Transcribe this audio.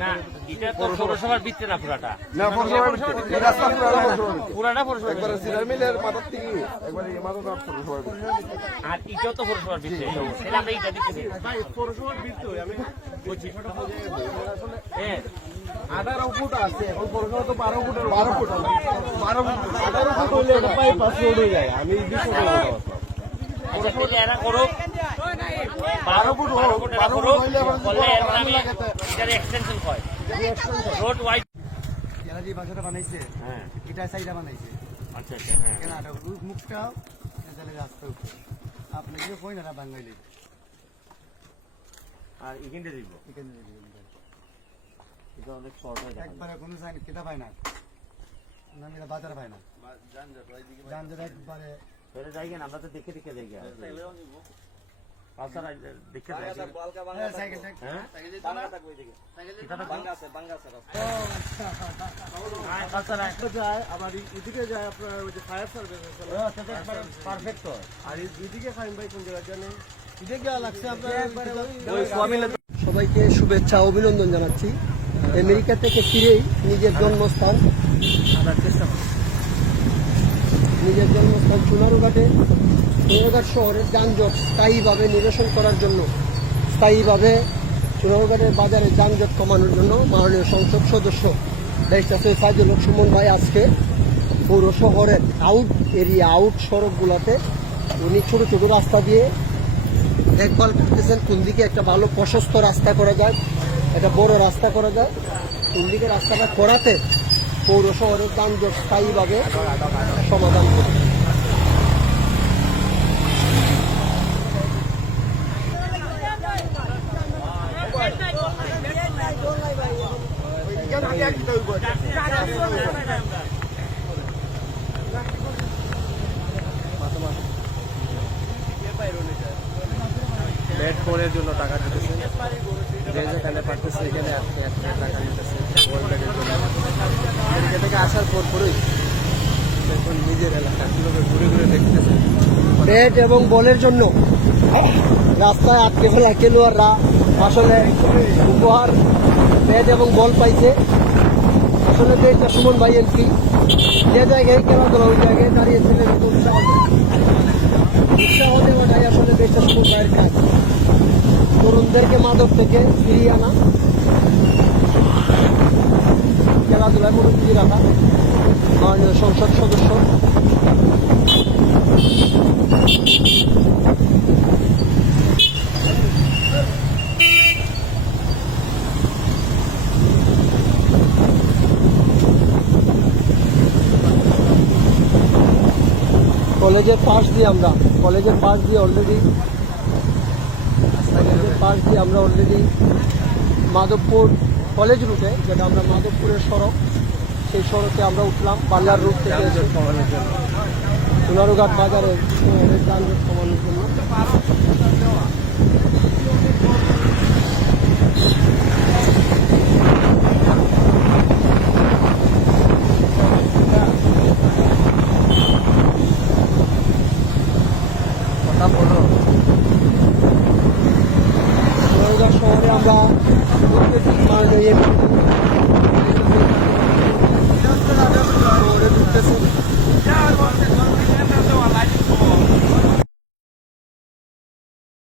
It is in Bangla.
না এটা তো পৌরসভার ভিত্তি না পুরাটা। না পৌরসভার ভিতরে। রাস্তা পুরো পৌরসভার ভিতরে। পুরাটা পৌরসভার একবারে সিরার মিলের মাথার থেকে একবারে এই মাথার পৌরসভার আর এটাও তো পৌরসভার ভিত্তি। তাহলে আমরা এইটা দিচ্ছি হ্যাঁ। আঠারো ফুট আছে। এখন পৌরসভা তো বারো ফুট। বারো ফুট। আঠারো ফুট হইলে এটা পাইপ পাস রোড হয়ে যায়। আমি হয়ে যাব। আচ্ছা এরা করুক বারো ফুট বারো ফুট এরা করুক করলে এরপর আমি এটার এক্সটেনশন হয় রোড ওয়াইড এরা বাসাটা বানাইছে হ্যাঁ এটা সাইডা বানাইছে আচ্ছা আচ্ছা হ্যাঁ কেন মুখটা তাহলে রাস্তা উপরে আপনি যে কই না বাঙালি আর এখানটা দিব এখানে দিয়ে এটা অনেক শর্ট হয়ে যায় একবারে কোনো সাইন কেটা পায় না না বাজার পায় না যানজট একবারে ফেরে যাই আমরা তো দেখে দেখে যাই গা পালসার দেখে যাই হ্যাঁ, সাইকেল সাইকেল হ্যাঁ এটা তো পালসার একটা যায় আবার এদিকে যায় আপনার ওই যে ফায়ার সার্ভিস পারফেক্ট আর এদিকে খাইম ভাই কোন জায়গায় জানেন? এদিকে লাগছে আপনার একবারে ওই সোয়ামিলে সবাইকে শুভেচ্ছা অভিনন্দন জানাচ্ছি। আমেরিকা থেকে ফিরেই নিজের জন্মস্থান। নিজের জন্মস্থান সোনারুঘাটে সোনারুঘাট শহরের যানজট স্থায়ীভাবে নিরসন করার জন্য, স্থায়ীভাবে সোনারুঘাটের বাজারে যানজট কমানোর জন্য মাননীয় সংসদ সদস্য ব্যারিস্টার সৈয়দ ফাজল হক সুমন ভাই আজকে পৌর শহরের আউট এরিয়া আউট সড়কগুলোতে উনি ছোটো ছোটো রাস্তা দিয়ে দেখভাল করতেছেন। কোন দিকে একটা ভালো প্রশস্ত রাস্তা করা যায়, একটা বড় রাস্তা করা যায় কোন দিকে রাস্তাটা করাতে পৌর শহরের যানজট স্থায়ীভাবে সমাধান করবে। ফোনের জন্য টাকা দিতেছে। যে যেখানে পারতেছে আপনি টাকা জন্য। আমেরিকা থেকে আসার পর পরই এখন নিজের এলাকা ঘুরে ঘুরে দেখতেছে। ব্যাট এবং বলের জন্য রাস্তায় আটকে ফেলা খেলোয়াড়রা আসলে উপহার ব্যাট এবং বল পাইছে। আসলে ব্যাটটা সুমন ভাই এমপি যে জায়গায় খেলাধুলা, ওই জায়গায় দাঁড়িয়েছিলেন উৎসাহ উৎসাহ দেওয়াটাই আসলে ব্যাটটা সুমন ভাইয়ের কাজ। তরুণদেরকে মাদক থেকে ফিরিয়ে আনা। খেলাধুলায় মনোযোগী রাখা মাননীয় সংসদ সদস্য। কলেজের পাশ দিয়ে আমরা, কলেজের পাশ দিয়ে অলরেডি কলেজের পাশ দিয়ে আমরা অলরেডি মাধবপুর কলেজ রুটে যেটা আমরা মাধবপুরের সড়ক সেই সড়কে আমরা উঠলাম পার্লার রুট থেকে সোনারুঘাট বাজারে যানজট কমানোর জন্য কথা বলো সোনারুঘাট শহরে আমরা ঢুকেছি মাননীয় এমপি